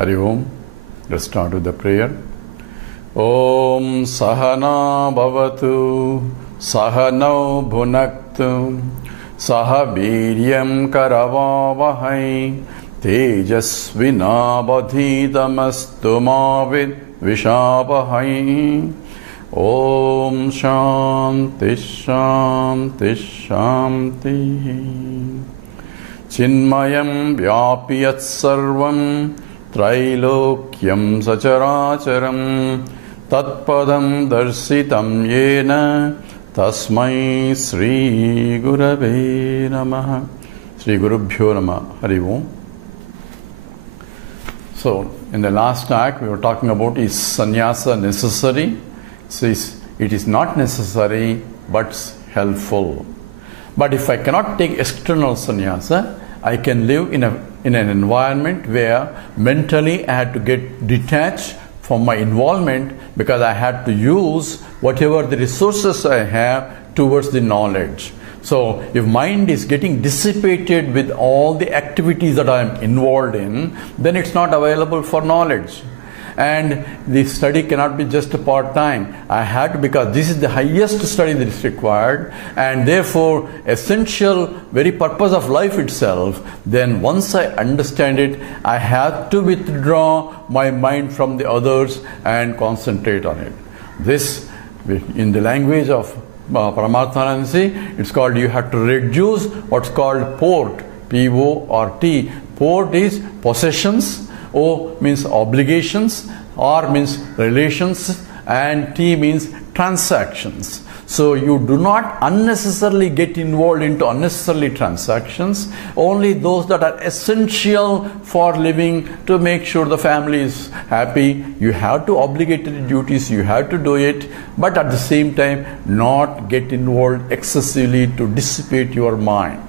Hari Om. Let's start with the prayer. Om Sahana Bhavatu Sahanau Bhunaktu Saha Viryam Karavavahai Tejasvinabadhitamastu Mavid Vishabhai. Om Shanti Shanti Shanti. Chinmayam Vyapiyat Sarvam Trailokyam Sacharacharam Tatpadam Darsitam Yena Tasmai Sri Gurave Namaha. Sri Gurubhyo Namaha. Hari Om. So, in the last talk we were talking about, is sannyasa necessary? So it is not necessary, but helpful. But if I cannot take external sannyasa, I can live in an environment where mentally I had to get detached from my involvement, because I had to use whatever the resources I have towards the knowledge. So if mind is getting dissipated with all the activities that I am involved in, then it's not available for knowledge. And the study cannot be just a part-time. I had to, because this is the highest study that is required, and therefore essential, very purpose of life itself. Then once I understand it, I have to withdraw my mind from the others and concentrate on it. This, in the language of Paramarthanansi, it's called, you have to reduce what's called port, P-O-R-T. Port is possessions, O means obligations, R means relations, and T means transactions. So you do not unnecessarily get involved into unnecessarily transactions, only those that are essential for living, to make sure the family is happy. You have to obligate to the duties, you have to do it, but at the same time not get involved excessively to dissipate your mind.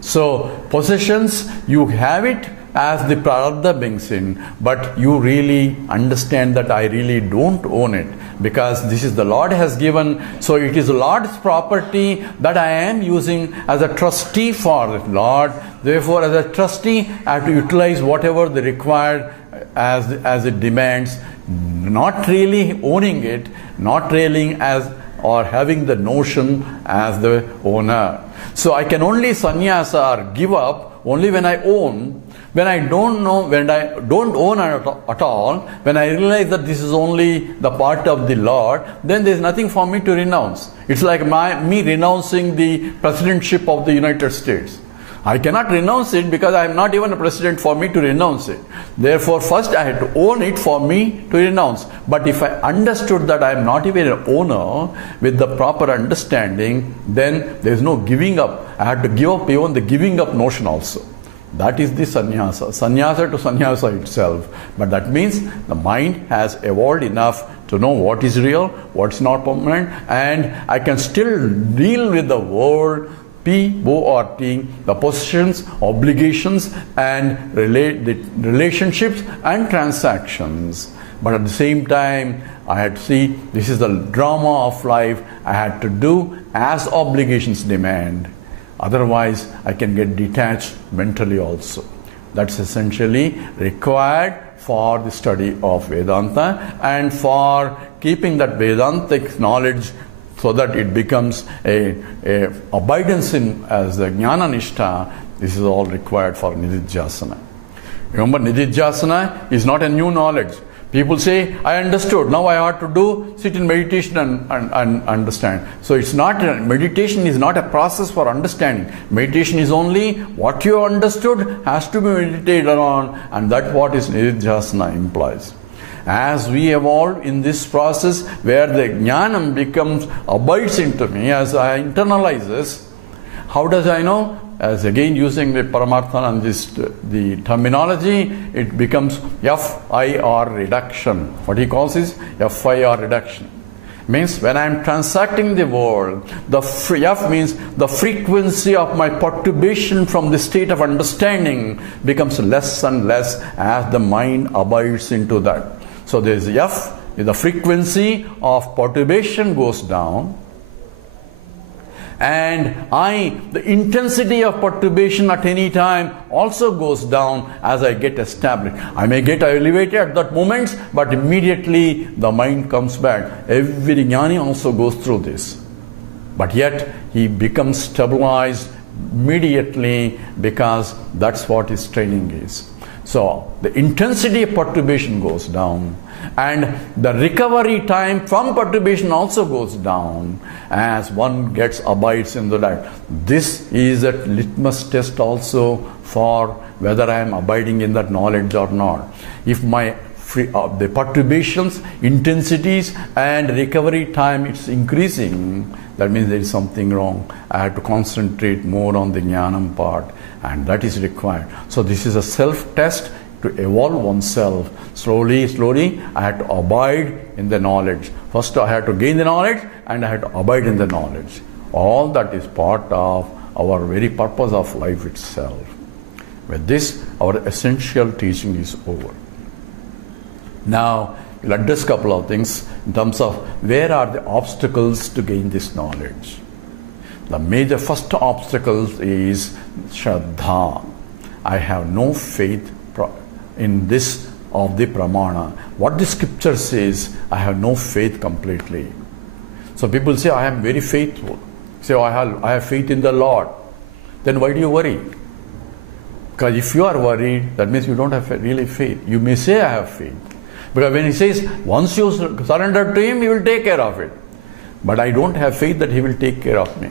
So possessions, you have it as the prarabdha brings in, but you really understand that I really don't own it, because this is the Lord has given, so it is Lord's property that I am using as a trustee for the Lord. Therefore, as a trustee, I have to utilize whatever the required as it demands, not really owning it, not railing as or having the notion as the owner. So I can only sannyasa or give up only when I own. When I don't know, when I don't own at all, when I realize that this is only the part of the Lord, then there is nothing for me to renounce. It's like me renouncing the presidentship of the United States. I cannot renounce it because I am not even a president for me to renounce it. Therefore, first I had to own it for me to renounce. But if I understood that I am not even an owner with the proper understanding, then there is no giving up. I had to give up even the giving up notion also. That is the sannyasa. Sannyasa to sannyasa itself. But that means the mind has evolved enough to know what is real, what is not permanent, and I can still deal with the world, P-O-R-T, the possessions, obligations, and the relationships and transactions. But at the same time, I had to see, this is the drama of life. I had to do as obligations demand. Otherwise, I can get detached mentally also. That's essentially required for the study of Vedanta and for keeping that Vedantic knowledge so that it becomes a abidance in as the Jnana Nishtha. This is all required for Nididhyasana. Remember, Nididhyasana is not a new knowledge. People say, I understood, now I have to sit in meditation and understand. So it's not, meditation is not a process for understanding. Meditation is only what you understood has to be meditated on, and that's what is Nididhyasana implies. As we evolve in this process where the jnanam abides into me, as I internalizes, how does I know? As again using the Paramarthanandist, the terminology, it becomes FIR reduction. What he calls is FIR reduction. Means when I am transacting the world, the F means the frequency of my perturbation from the state of understanding becomes less and less as the mind abides into that. So there is the frequency of perturbation goes down, And the intensity of perturbation at any time also goes down as I get established. I may get elevated at that moment, but immediately the mind comes back. Every jnani also goes through this. But yet he becomes stabilized immediately, because that's what his training is. So the intensity of perturbation goes down, and the recovery time from perturbation also goes down as one abides in the light. This is a litmus test also for whether I am abiding in that knowledge or not. If my the perturbations, intensities and recovery time is increasing, that means there is something wrong. I have to concentrate more on the jnanam part, and that is required. So this is a self-test to evolve oneself. Slowly, slowly, I have to abide in the knowledge. First I have to gain the knowledge, and I have to abide in the knowledge. All that is part of our very purpose of life itself. With this, our essential teaching is over. Now, we'll address a couple of things in terms of where are the obstacles to gain this knowledge. The major first obstacle is Shraddha. I have no faith in this of the Pramana. What the scripture says, I have no faith completely. So people say, I am very faithful. Say, I have faith in the Lord. Then why do you worry? Because if you are worried, that means you don't have really faith. You may say, I have faith. Because when he says, once you surrender to him, he will take care of it. But I don't have faith that he will take care of me.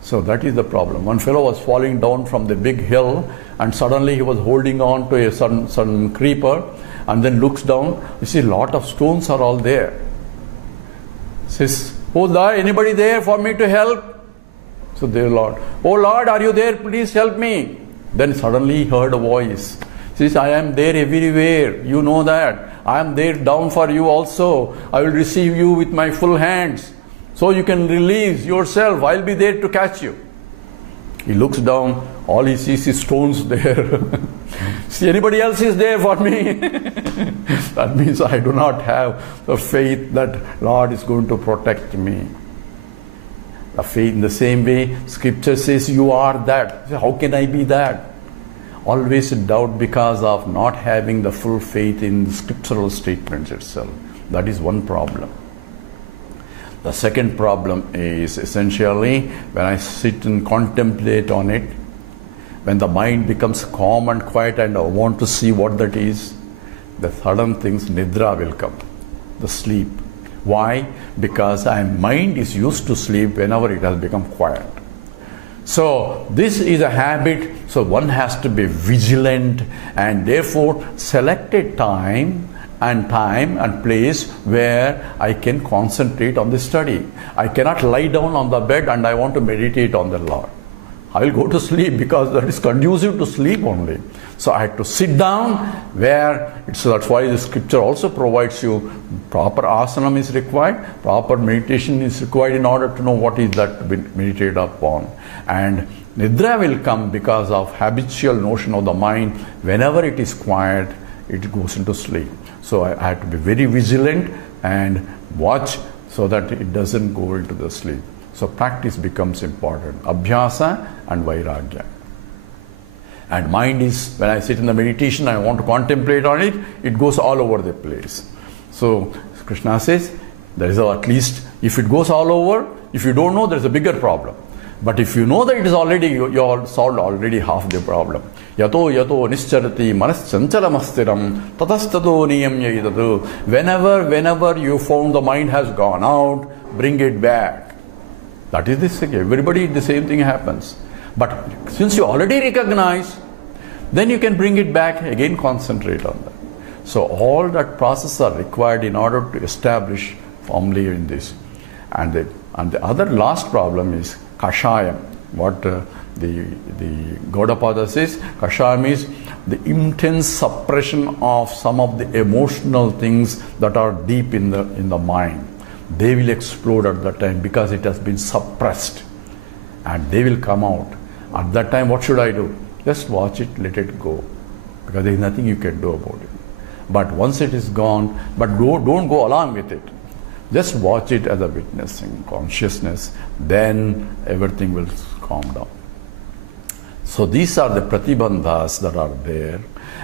So that is the problem. One fellow was falling down from the big hill, and suddenly he was holding on to a certain creeper, and then looks down. You see, a lot of stones are all there. Says, oh Lord, anybody there for me to help? So the Lord, oh Lord, are you there? Please help me. Then suddenly he heard a voice. Says, I am there everywhere. You know that. I am there down for you also. I will receive you with my full hands. So you can release yourself. I'll be there to catch you. He looks down. All he sees is stones there. See, anybody else is there for me. That means I do not have the faith that Lord is going to protect me. The faith in the same way, scripture says you are that. How can I be that? Always doubt because of not having the full faith in the scriptural statements itself. That is one problem. The second problem is essentially when I sit and contemplate on it, when the mind becomes calm and quiet and I want to see what that is, the sudden things, nidra will come, the sleep. Why? Because my mind is used to sleep whenever it has become quiet. So this is a habit, so one has to be vigilant and therefore selected time and place where I can concentrate on the study. I cannot lie down on the bed and I want to meditate on the Lord. I will go to sleep because that is conducive to sleep only. So I have to sit down where, that's why the scripture also provides you proper asanam is required, proper meditation is required in order to know what is that to be meditated upon. And nidra will come because of habitual notion of the mind. Whenever it is quiet, it goes into sleep. So I have to be very vigilant and watch so that it doesn't go into the sleep. So practice becomes important. Abhyasa and Vairagya. And mind is, when I sit in the meditation, I want to contemplate on it, it goes all over the place. So Krishna says, there is at least, if it goes all over, if you don't know, there is a bigger problem. But if you know that it is already, you have solved already half the problem. Yato yato nischarati manaschanchalamastiram tatastato niyamya idadu. Whenever you found the mind has gone out, bring it back. That is this thing. Everybody, the same thing happens. But since you already recognize, then you can bring it back, again concentrate on that. So all that process are required in order to establish firmly in this. And the other last problem is Kashayam. What the Gaudapada says, Kashayam is the intense suppression of some of the emotional things that are deep in the mind. They will explode at that time because it has been suppressed, and they will come out. At that time, what should I do? Just watch it, let it go, because there is nothing you can do about it. But once it is gone, but don't go along with it. Just watch it as a witnessing consciousness, then everything will calm down. So these are the pratibandhas that are there,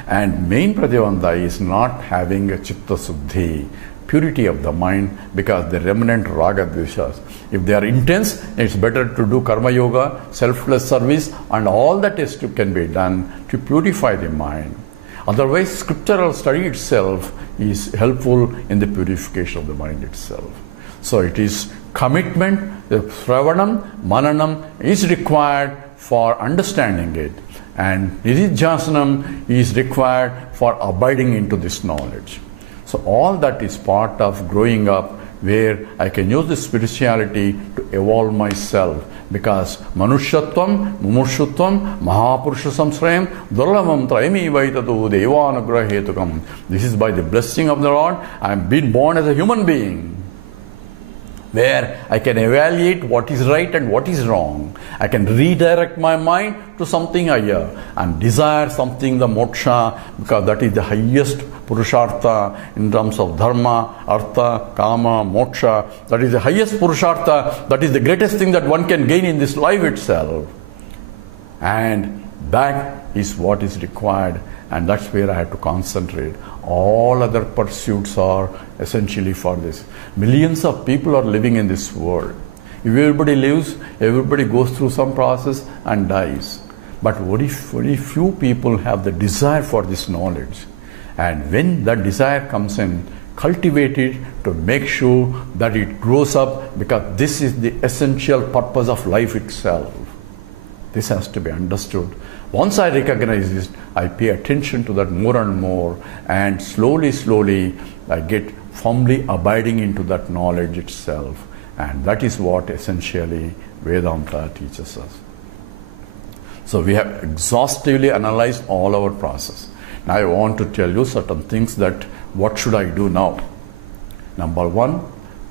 and main pratibandha is not having a chitta suddhi, purity of the mind, because the remnant raga dveshas, if they are intense, it's better to do karma yoga, selfless service, and all that can be done to purify the mind. Otherwise, scriptural study itself is helpful in the purification of the mind itself. So it is commitment, the shravanam, mananam is required for understanding it, and nididhyasanam is required for abiding into this knowledge. So all that is part of growing up, where I can use the spirituality to evolve myself, because manushyattvam, mumurshutvam, mahapurusha samsrayam, durlavam trayami vaitatu devanugrahetukam. This is by the blessing of the Lord. I am being born as a human being, where I can evaluate what is right and what is wrong. I can redirect my mind to something higher and desire something, the moksha, because that is the highest Purushartha in terms of dharma, artha, kama, moksha. That is the highest Purushartha. That is the greatest thing that one can gain in this life itself. And that is what is required, and that's where I have to concentrate. All other pursuits are essentially for this. Millions of people are living in this world. If everybody lives, everybody goes through some process and dies. But very few people have the desire for this knowledge. And when that desire comes in, cultivate it to make sure that it grows up, because this is the essential purpose of life itself. This has to be understood. Once I recognize this, I pay attention to that more and more, and slowly I get firmly abiding into that knowledge itself. And that is what essentially Vedanta teaches us. So we have exhaustively analyzed all our process. Now I want to tell you certain things, that what should I do now? Number one,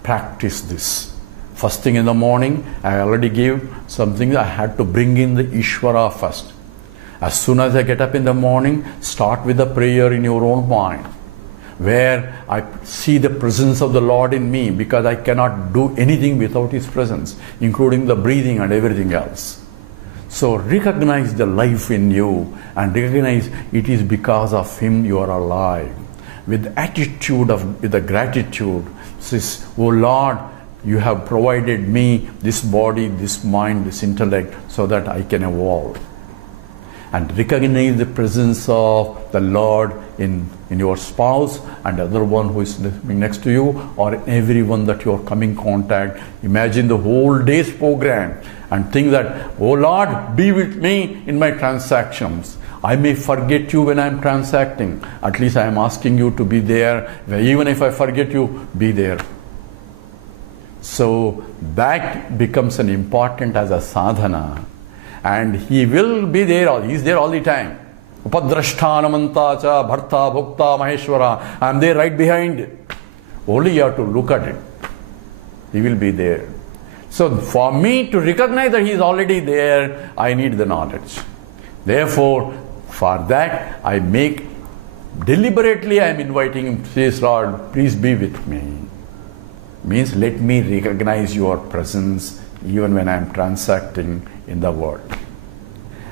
practice this. First thing in the morning, I already gave something. I had to bring in the Ishvara first. As soon as I get up in the morning, start with a prayer in your own mind, where I see the presence of the Lord in me, because I cannot do anything without His presence, including the breathing and everything else. So recognize the life in you, and recognize it is because of Him you are alive. With attitude with the gratitude, says, "Oh Lord, you have provided me this body, this mind, this intellect, so that I can evolve." And recognize the presence of the Lord in your spouse and the other one who is living next to you, or everyone that you are coming in contact. Imagine the whole day's program and think that, "Oh Lord, be with me in my transactions. I may forget you when I am transacting. At least I am asking you to be there. Even if I forget you, be there." So that becomes an important as a sadhana. And He will be there, He is there all the time. Upadrashthanamantacha bharta bhokta maheshwara. I am there right behind. Only you have to look at it. He will be there. So for me to recognize that He is already there, I need the knowledge. Therefore, for that I make deliberately, I am inviting Him, says, "Lord, please be with me." Means let me recognize your presence even when I am transacting in the world.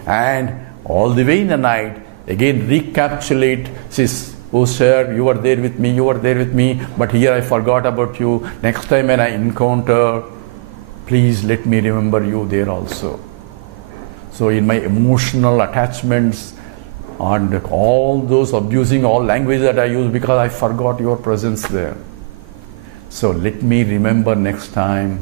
And all the way in the night, again recapitulate, says, "Oh sir, you were there with me, you were there with me, but here I forgot about you. Next time when I encounter, please let me remember you there also." So in my emotional attachments and all those abusing all language that I use, because I forgot your presence there. So let me remember next time.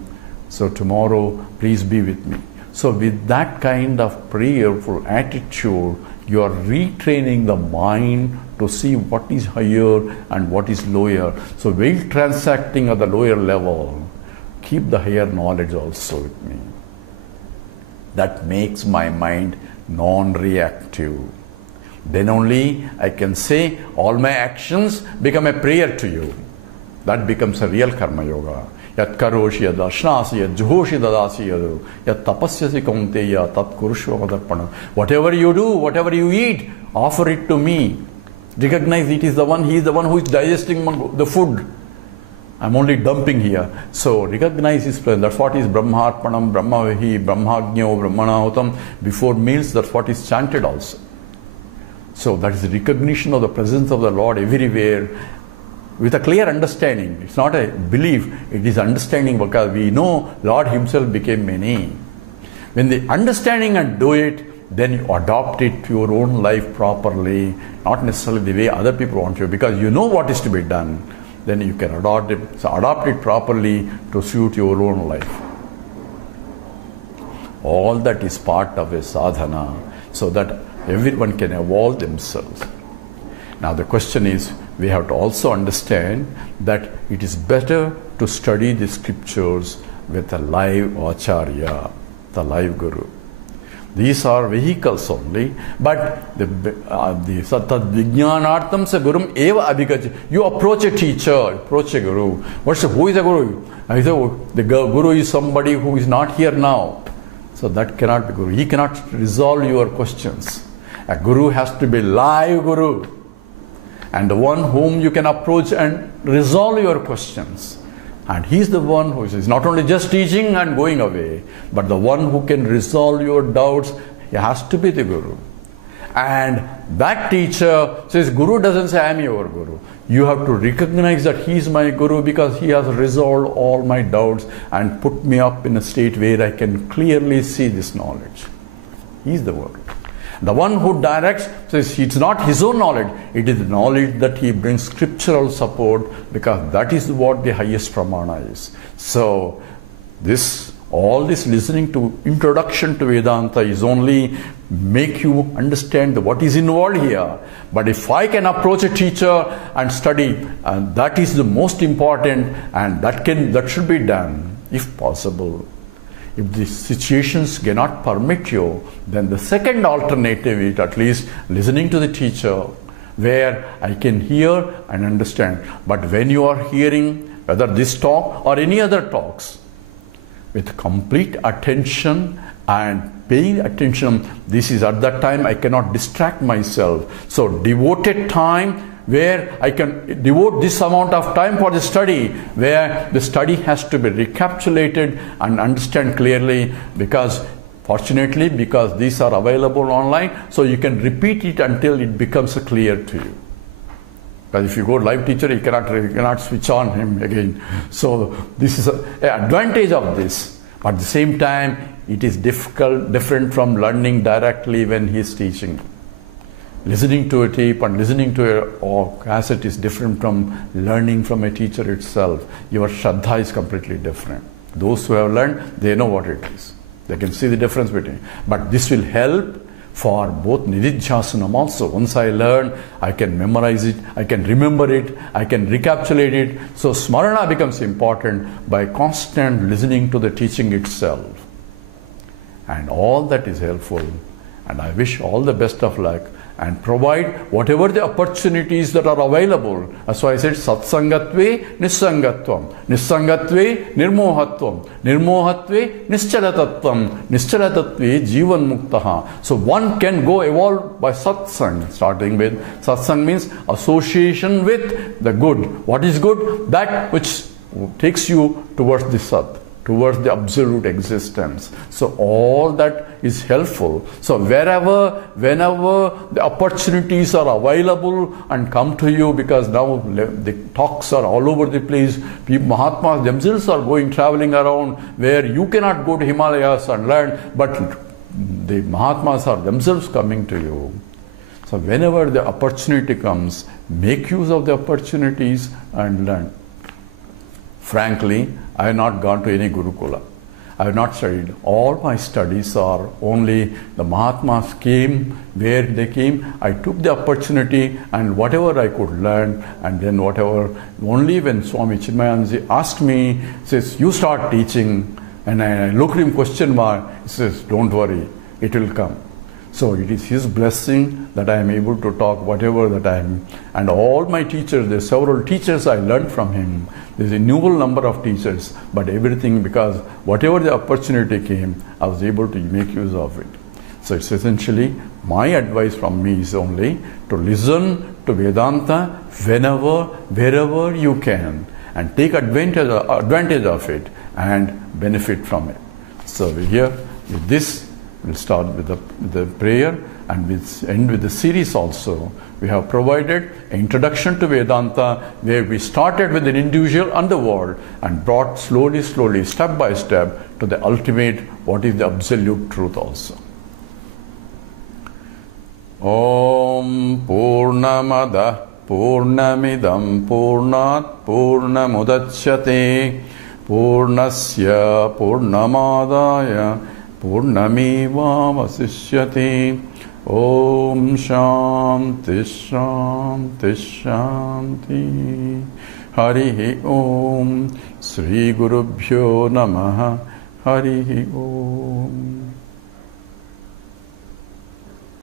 So tomorrow, please be with me. So with that kind of prayerful attitude, you are retraining the mind to see what is higher and what is lower. So while transacting at the lower level, keep the higher knowledge also with me. That makes my mind non-reactive. Then only I can say all my actions become a prayer to you. That becomes a real karma yoga. Yat karoshi yad ashnasi yad juhoshi dadasi yadu yat tapasyasi kaunteya tat kurushva madarpanam. Whatever you do, whatever you eat, offer it to me. Recognize it is the one, He is the one who is digesting the food. I'm only dumping here. So recognize his presence. That's what is Brahmarpanam, Brahmavihi, Brahmagyo, Brahmanahutam. Before meals, that's what is chanted also. So that is the recognition of the presence of the Lord everywhere with a clear understanding. It's not a belief, it is understanding, because we know Lord himself became many. When the understanding and do it, then you adopt it to your own life properly, not necessarily the way other people want you, because you know what is to be done. Then you can adopt it. So adopt it properly to suit your own life. All that is part of a sadhana, so that everyone can evolve themselves. Now the question is, we have to also understand that it is better to study the scriptures with a live Acharya, the live Guru. These are vehicles only, but the Sattad Vijnanartham se Gurum eva abhigaj. You approach a teacher, approach a Guru. Who is a Guru? The Guru is somebody who is not here now. So that cannot be Guru. He cannot resolve your questions. A Guru has to be live Guru, and the one whom you can approach and resolve your questions. And he is the one who is not only just teaching and going away, but the one who can resolve your doubts. He has to be the Guru. And that teacher says, Guru doesn't say, I am your Guru. You have to recognize that he is my Guru because he has resolved all my doubts and put me up in a state where I can clearly see this knowledge. He is the one. The one who directs says it's not his own knowledge, it is the knowledge that he brings scriptural support, because that is what the highest pramana is. So all this listening to introduction to Vedanta is only make you understand what is involved here. But if I can approach a teacher and study, and that is the most important, and that should be done if possible. If the situations cannot permit you, then the second alternative is at least listening to the teacher, where I can hear and understand. But when you are hearing whether this talk or any other talks, with complete attention and paying attention, this is at that time I cannot distract myself. So devoted time, where I can devote this amount of time for the study, where the study has to be recapitulated and understand clearly, because fortunately, because these are available online, so you can repeat it until it becomes clear to you. Because if you go live teacher, you cannot switch on him again. So this is an advantage of this. But at the same time, it is different from learning directly when he is teaching. Listening to a tape and listening to a cassette is different from learning from a teacher itself. Your Shraddha is completely different. Those who have learned, they know what it is. They can see the difference between. But this will help for both Nididhyasanam also. Once I learn, I can memorize it, I can remember it, I can recapitulate it. So Smarana becomes important by constant listening to the teaching itself. And all that is helpful. And I wish all the best of luck, and provide whatever the opportunities that are available. That's why I said Satsangatve Nissangatvam, Nissangatve Nirmohatvam, Nirmohatve Nischalatattvam, Nischalatatve Jivan Muktaha. So one can go evolve by Satsang, starting with Satsang means association with the good. What is good? That which takes you towards the Sat, towards the absolute existence. So all that is helpful. So whenever the opportunities are available and come to you, because now the talks are all over the place, Mahatmas themselves are traveling around, where you cannot go to Himalayas and learn, but the Mahatmas are themselves coming to you. So whenever the opportunity comes, make use of the opportunities and learn. Frankly, I have not gone to any Gurukula. I have not studied. All my studies are only the Mahatmas came where they came. I took the opportunity and whatever I could learn, and then whatever. Only when Swami Chinmayananda asked me, says, you start teaching, and I looked at him question mark, he says, don't worry, it will come. So it is his blessing that I am able to talk whatever that I am. And all my teachers, there are several teachers I learned from him. There is a innumerable number of teachers, but everything, because whatever the opportunity came, I was able to make use of it. So it's essentially, my advice from me is only to listen to Vedanta whenever, wherever you can, and take advantage of it and benefit from it. So here, with this, we'll start with the prayer, and we'll end with the series also. We have provided an introduction to Vedanta, where we started with an individual and the world and brought slowly, step by step, to the ultimate, what is the absolute truth also. Om Purnamada Purnamidam Purnat Purnamudachyate Purnasya Purnamadaya Purnameva Vasishyate. Om Shanti Shanti Shanti. Harihi Om. Sri Gurubhyo Namaha. Harihi Om.